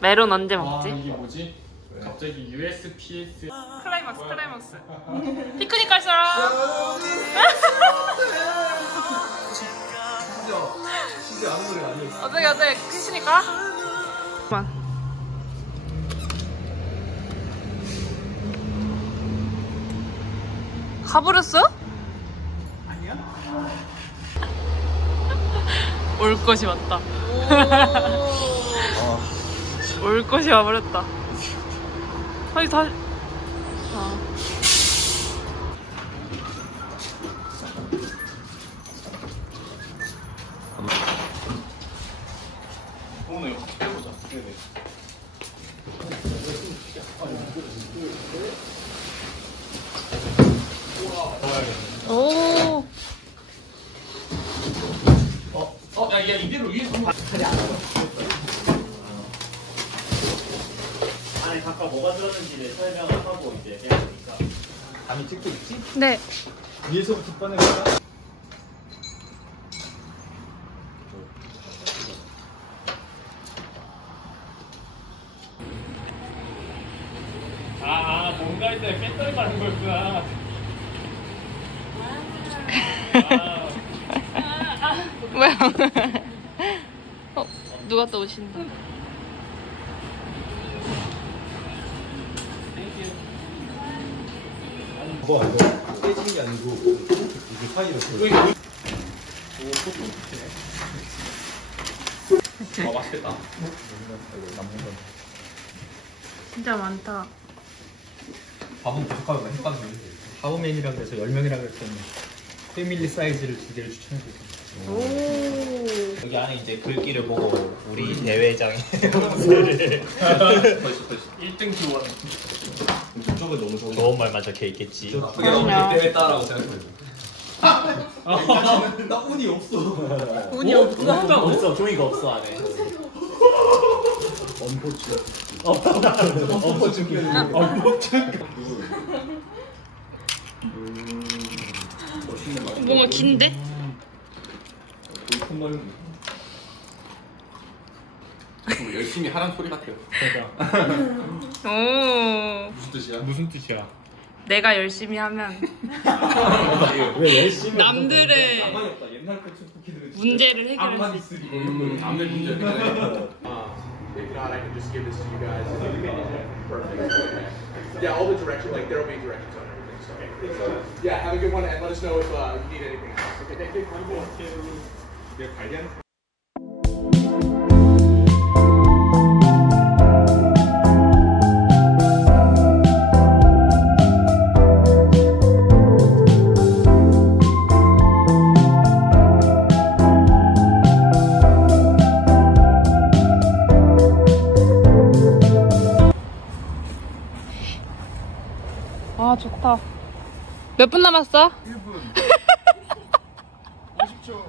메론 언제 먹지? 이게 뭐지? 갑자기 USPS 클라이막스 피크닉 갈 사람. 진짜 아무 노래가 아니었어. 어떻게 크시니까? 가버렸어? 아니야? 올 것이 왔다. 올 것이 와버렸다. 아니 다시. 오늘 이거 해보자. 네네. 오. 야, 이대로 위에서 다리 안 안에 각각 뭐가 들었는지를 설명을 하고 이제 해야 되니까. 감이 찍고 있지? 네. 위에서부터 꺼내볼까? 뭔가 할 때 배터리 바른 거였구나. 뭐야? 누가 또 오신다. 이거 깨지는 게 아니고 이게 사이로 맛있겠다. 진짜 많다. 밥은 계속하면 햇반도 하우맨이라고 해서 10명이라고 했더니 패밀리 사이즈를 2개를 추천해주세요. 오. 여기 안에 이제 글귀를 보고 우리 대회장에 벌써 1등 지원. 저쪽은 너무 좋은 말만 적혀 있겠지. 그게 너무 대회 따라고 생각해요. 나 운이 없어. 운이 없어. 없어. 종이가 없어 안에. 뭔가 긴데? 열심히 하란 소리 같아요. 오. 무슨 뜻이야? 무슨 뜻이야? 내가 열심히 하면 왜 열심히? 남들의 가만히 없다. 옛날 쿠키들은 문제를 해결할 수 있어. 쓰리고 남들 문제 해결해. If not, I can just give this to you guys. Perfect. Yeah, all the directions, like there will be directions on everything. So, yeah, have a good one, and let us know if you need anything else. Okay, thank you. 내가 관리하는. 아 좋다. 몇 분 남았어? 1분 50초.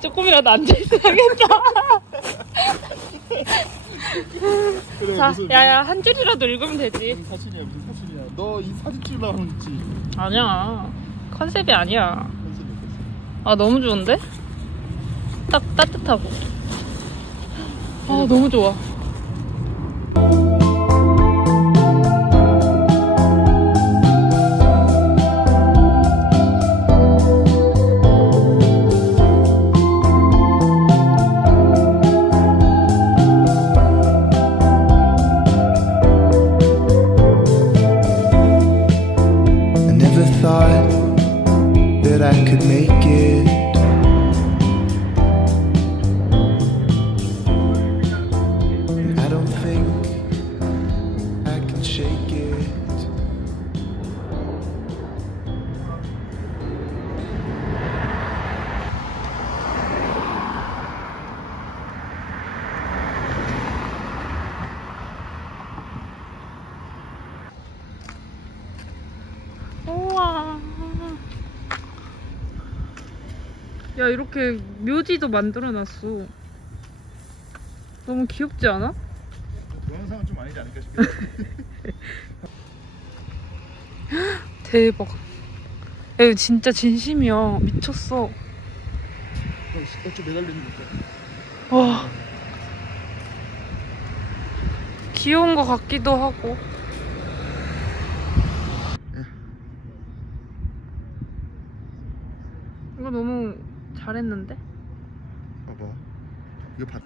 조금이라도 앉아있어야겠다. 그래, 자, 무슨 야야 한 줄이라도 읽으면 되지. 사진이야, 무슨 사진이야. 너 이 사진 찍으려고 했지. 아니야. 컨셉이 아니야. 아 너무 좋은데? 딱 따뜻하고. 아 너무 좋아. That I could make it. I don't think I can shake it. 우와. 야 이렇게 묘지도 만들어놨어. 너무 귀엽지 않아? 동영상은 좀 아니지 않을까 싶겠네. 대박. 이거 진짜 진심이야. 미쳤어. 어째 매달리는 거야? 와. 귀여운 것 같기도 하고. 이거 너무 잘했는데? 봐봐. 이거 봐.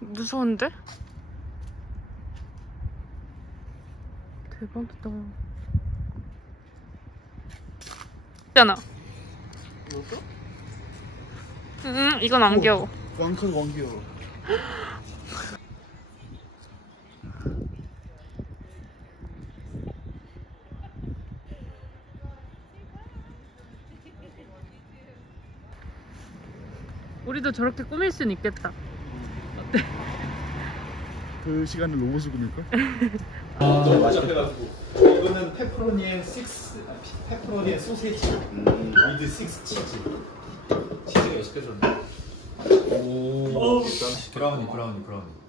무서운데? 대박이다. 있잖아. 이것도? 응, 이건 안 귀여워. 왕카가 왕귀여워. 우리도 저렇게 꾸밀 순 있겠다. 그 시간에 로봇을 꾸밀까? 너무 맛있겠다. 이거는 페퍼로니 소세지 위드 6 치즈. 치즈가 6개 줬네. 오. 브라우니.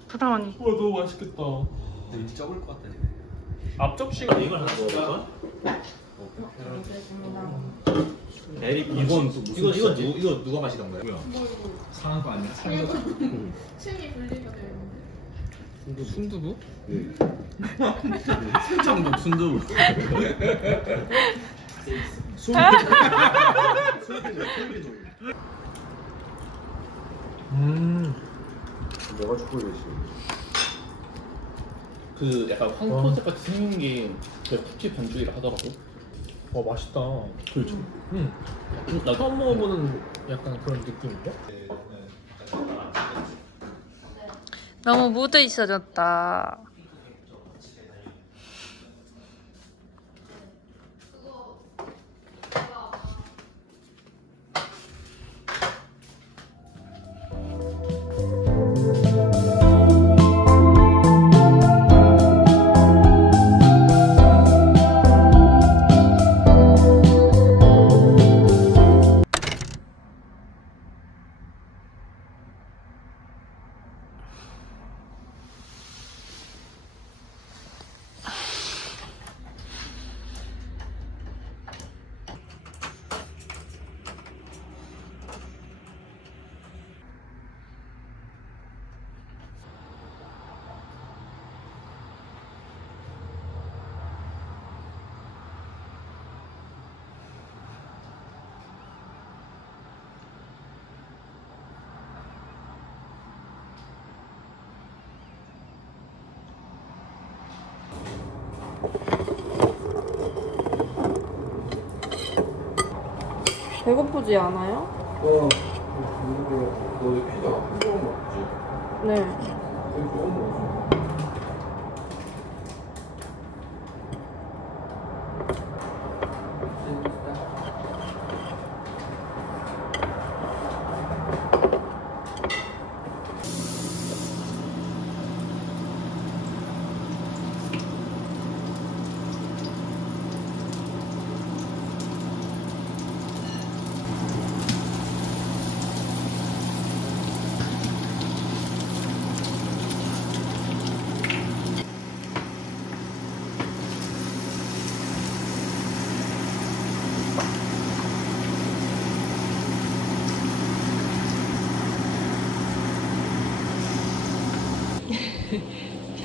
브라우니. 우와 너무 맛있겠다. 근데 왠지 적을 것 같다 지금. 앞접시가 이걸 하나 먹어볼까? 이거 누가 마시던 거야? 뭐야? 상한 거 아니야? 상한 거. 층이 분리가 되어 있는데. 순두부? 네. 순창동 순두부. 내가 죽고 계시. 그 약간 황토색 같이 생긴 게 쿠키 반죽이라 하더라고. 맛있다. 그렇죠. 나 처음 먹어보는 약간 그런 느낌인데? 너무 묻어 있어졌다. 배고프지 않아요? 너 피자 한 조각 먹지? 네. 조금 먹어.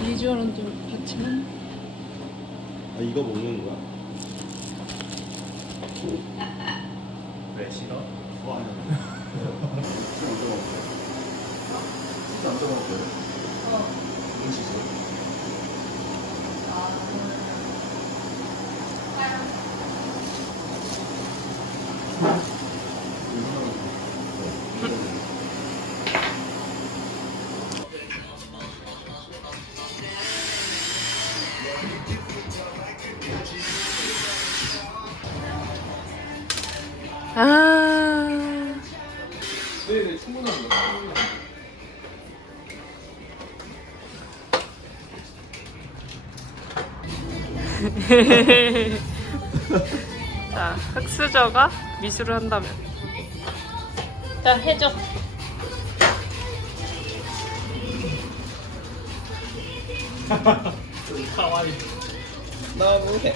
비주얼은 좀 그렇지만. 아 이거 먹는 거야? 왜 싫어? 진짜 안 떠먹었어요? 아. 네, 충분합니다. 자, 흑수저가 미술을 한다면. 자, 해줘. 카와이. 너무해.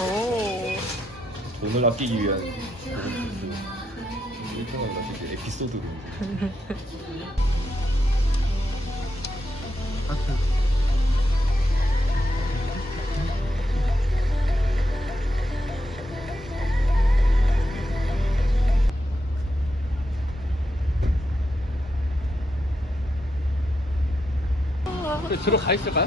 오. 돈을 아끼기 위한 일종의 에피소드. 들어가 있을까요?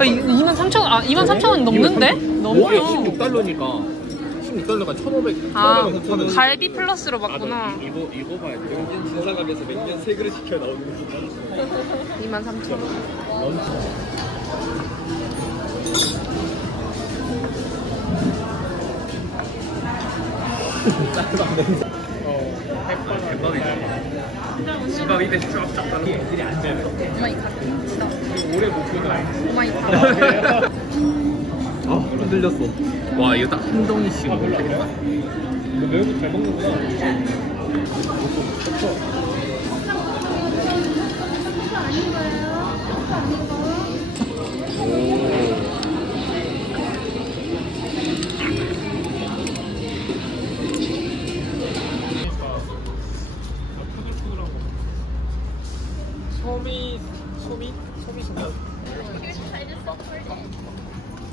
아, 23,000원, 아, 23,000원 넘는데? 넘어요. 16달러니까 16달러가 1,500. 아, 갈비 플러스로 봤구나. 이거 봐야 돼. 여긴 진사각에서 냉면 3그릇 시켜 나오는 거. 23,000원. 햇밥이 집밥 입에 쫙쫙 가는 게 애들이 안 돼. 오마이갓. 진짜. 올해 목표는 알지. 오마이갓. 아, 흔들렸어. 와, 이거 딱 한 덩이씩. 아, 별로 안 좋아? 너 매운 거 잘 먹는구나.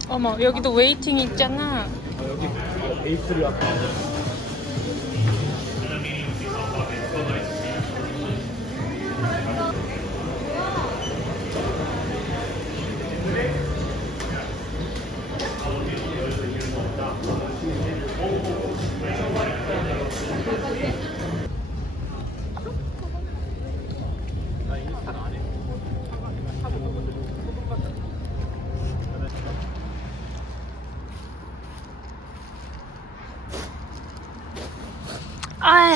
어머, 여기도 웨이팅 있잖아. 여기 베이프리아. 아휴.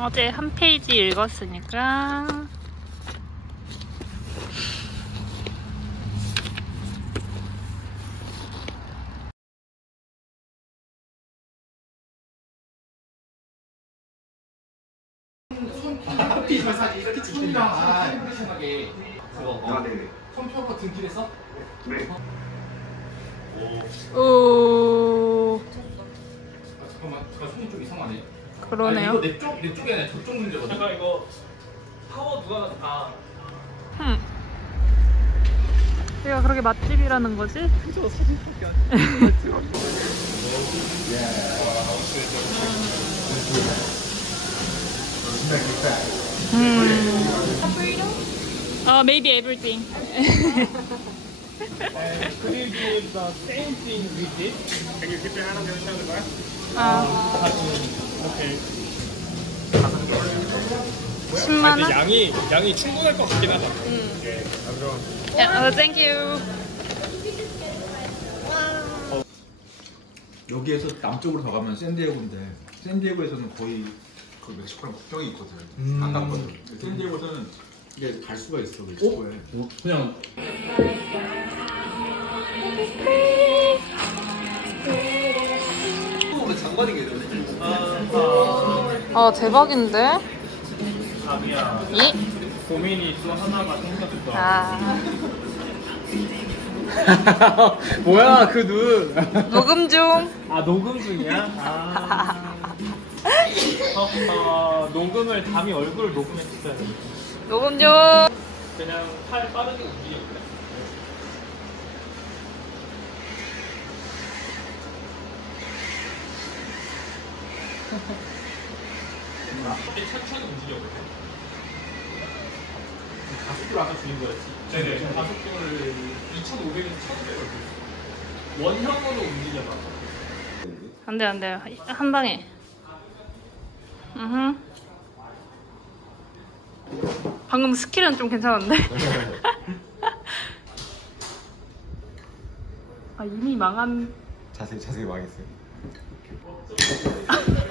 어제 한 페이지 읽었으니까 이렇게 찍힌다. 심하게. 손표로 등길에서? 네. 오. 잠깐만, 손이 좀 이상하네. 그러네요. 아니, 이거 내 쪽이 아니라 저쪽 문제거든. 잠깐 이거 파워 누가 가서 다. 여기가 그렇게 맛집이라는 거지? 저 사진밖에 안 maybe everything. Could you give the same thing we did? Can you keep your hand on the other side of the bar? Okay. 10만 원? 양이 충분할 것 같긴 하다. Yeah, thank you. 여기에서 남쪽으로 더 가면 샌디에고인데 샌디에고에서는 거의 그 멕시코랑 국경이 있거든. 안 갔거든. 샌디에고에서는 이게 갈 수가 있어 멕시코에. 그냥 아, 대박인데? 아미야. 이? 고민이 또 하나가 생겼어. 아. 뭐야 그 눈? 녹음 중. 아 녹음 중이야? 아. 녹음을 담이 얼굴을 녹음했어요. 녹음 중. 그냥 팔 빠르게 움직였네. 천천히 움직여거든. 가속도를 아까 줄인 거였지? 네네. 가속도를 2,500에서 1,500으로 원형으로 움직여봐. 안 돼, 안 돼. 한 방에. 방금 스킬은 좀 괜찮은데? 아, 이미 망한. 자세히 망했어요.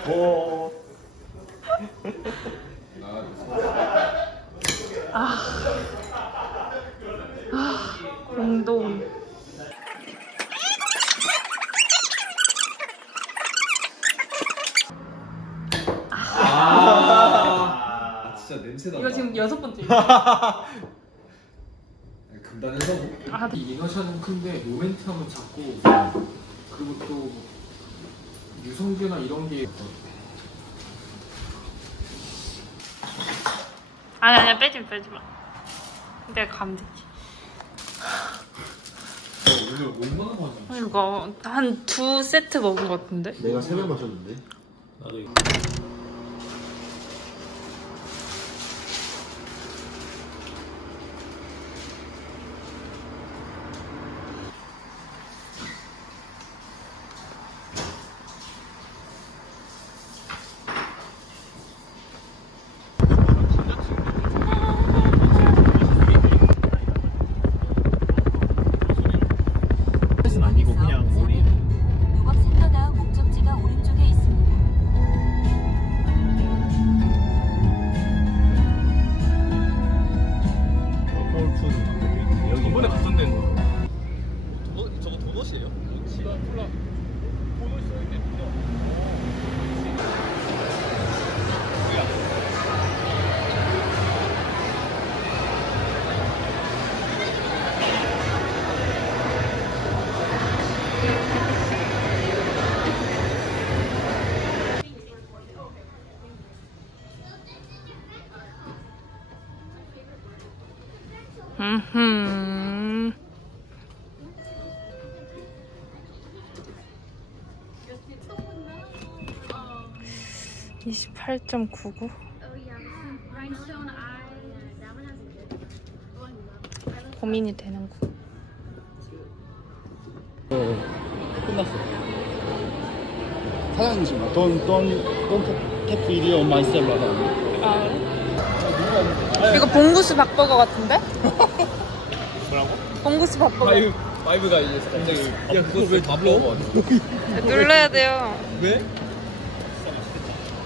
오. 아. 금단에서 아, 네. 이 이너션은 큰데 모멘텀은 작고 그리고 또 유성계나 이런 게 아니야 빼지 마. 내가 가면 되지. 오늘 얼마나 많이 이거 한 2세트 먹은 것 같은데? 내가 3명 마셨는데. 나도 이거. 아니고 그냥 머리. 유곽센터 다음 목적지가 오른쪽에 있습니다. 골프 여기 이번에 갔던 데는 저거 도넛이에요? 콜라 도넛 써있네. 음. 28.99. 고민이 되는군. 사장님이신가? Don't take video on myself. 이거 봉구스 박버거 같은데? 뭐라고? 봉구스 박버거. 바이브가 이제 굉장히 야 그걸 왜 눌러? 눌러야 돼요. 왜?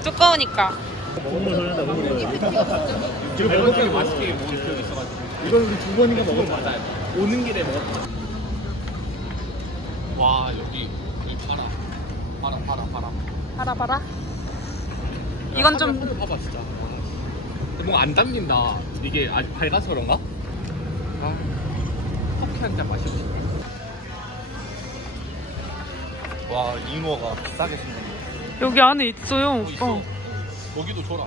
두꺼우니까. 먹는 소리다 너무 지금 배고프게 맛있게 먹을 기억이 있어가지고 이걸 우리 2번인가 먹은 거 맞아요. 오는 길에 먹었다. 와 여기 봐라. 이건 좀 봐봐 진짜. 뭔가 안 담긴다. 이게 아직 밝아서 그런가? 아, 커피 한 잔 마시고 싶다. 와 잉어가 싸게 생겼네. 여기 안에 있어요, 오빠. 여기도 줘라.